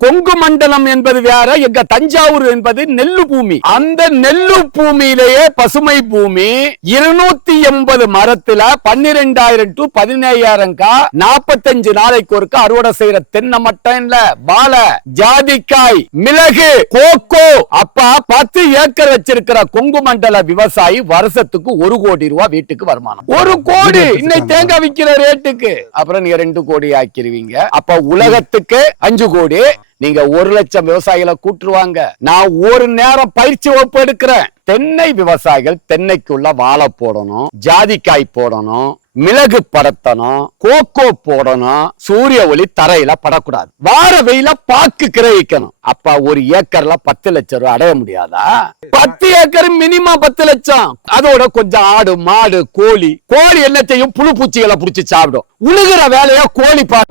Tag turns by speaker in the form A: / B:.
A: கொங்கு மண்டலம் என்பது வேற எங்க தஞ்சாவூர் என்பது நெல்லு பூமி. அந்த நெல்லு பூமியிலேயே பசுமை பூமி இருநூத்தி எண்பது மரத்துல பன்னிரெண்டாயிரம் டு பதினேழாயிரம் கா நாற்பத்தஞ்சு நாளைக்கு ஒருக்க அறுவடை செய்யற தென்னை மட்டும் இல்ல வாழை ஜாதிக்காய் மிளகு கோகோ அப்பா பத்து ஏக்கர் வச்சிருக்கிற கொங்கு மண்டல விவசாயி வருஷத்துக்கு ஒரு கோடி ரூபாய் வீட்டுக்கு வருமானம். ஒரு கோடி! இன்னைக்கு தேங்காய் விற்கிற ரேட்டுக்கு அப்புறம் நீங்க ரெண்டு கோடி ஆக்கிருவீங்க. அப்ப உலகத்துக்கு அஞ்சு கோடி. நீங்க ஒரு லட்சம் விவசாயிகளை கூட்டுருவாங்க. நான் ஒரு நேரம் பயிற்சி வகுப்பு எடுக்கிறேன். தென்னை விவசாயிகள் தென்னைக்குள்ள வாழை போடணும் ஜாதிக்காய் போடணும் மிளகு படத்தணும் கோகோ போடணும் சூரிய ஒளி தரையில படக்கூடாது. வார வெயில பாக்கு கிரகிக்கணும். அப்ப ஒரு ஏக்கர்ல பத்து லட்சம் ரூபாய் அடைய முடியாதா? பத்து ஏக்கர் மினிமம் பத்து லட்சம். அதோட கொஞ்சம் ஆடு மாடு கோழி. கோழி என்ன செய்யும்? புழு பூச்சிகளை புடிச்சு சாப்பிடும். உழுகிற வேலையா கோழி பா